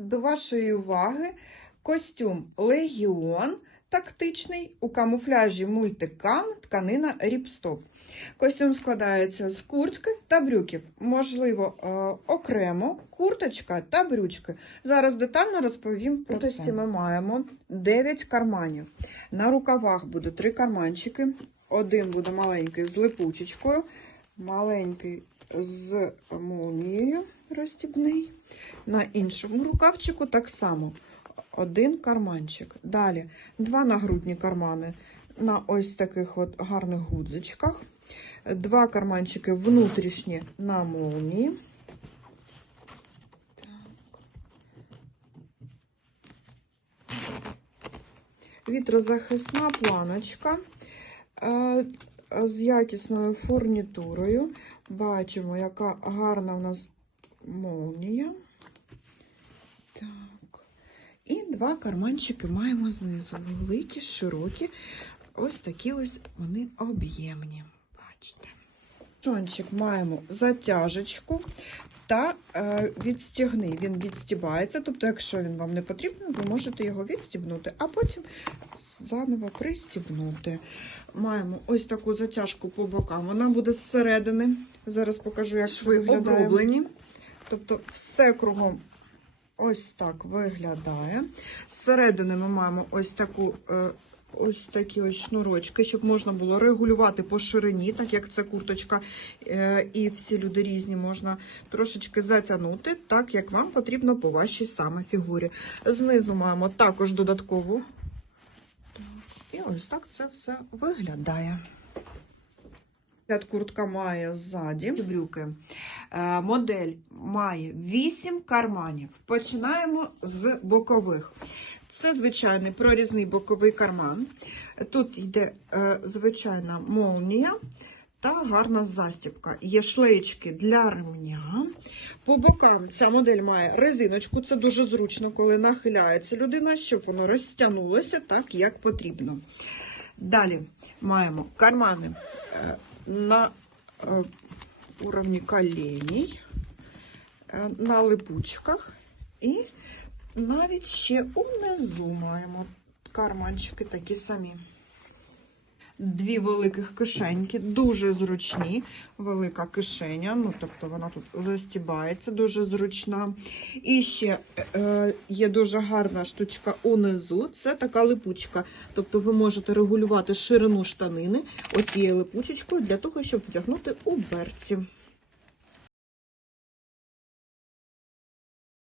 До вашої уваги костюм Легіон тактичний у камуфляжі мультикам тканина Ріпстоп. Костюм складається з куртки та брюків, можливо, е, окремо курточка та брючки. Зараз детально розповім про це. Ми маємо 9 карманів. На рукавах буде 3 карманчики. Один буде маленький з липучечкою, маленький з молнією розстібний. На іншому рукавчику так само один карманчик. Далі два нагрудні кармани на ось таких от гарних гудзичках. Два карманчики внутрішні на молнії. Вітрозахисна планочка е, з якісною фурнітурою. Бачимо, яка гарна у нас молнія. Так. І два карманчики маємо знизу. Великі, широкі. Ось такі ось вони об'ємні. Бачите. Шончик маємо затяжечку та е, відстігни. Він відстібається, тобто, якщо він вам не потрібен, ви можете його відстібнути, а потім заново пристібнути. Маємо ось таку затяжку по бокам. Вона буде зсередини. Зараз покажу, як виглядає. Обрублені. Тобто все кругом ось так виглядає. Зсередини ми маємо ось таку. е, Ось такі ось шнурочки, щоб можна було регулювати по ширині, так як це курточка, е, і всі люди різні, можна трошечки затягнути, так як вам потрібно по вашій саме фігурі. Знизу маємо також додаткову. І ось так це все виглядає. Куртка має ззаді брюки. Е, Модель має 8 карманів. Починаємо з бокових. Це звичайний прорізний боковий карман. Тут йде е, звичайна молнія та гарна застібка. Є шлеєчки для ремня. По бокам ця модель має резиночку. Це дуже зручно, коли нахиляється людина, щоб воно розтягнулося так, як потрібно. Далі маємо кармани на е, уровні коленей, е, на липучках і навіть ще унизу маємо карманчики такі самі. Дві великих кишеньки, дуже зручні. Велика кишеня, ну тобто вона тут застібається, дуже зручна. І ще е, є дуже гарна штучка унизу. Це така липучка. Тобто ви можете регулювати ширину штанини оцією липучечкою для того, щоб вдягнути у берці.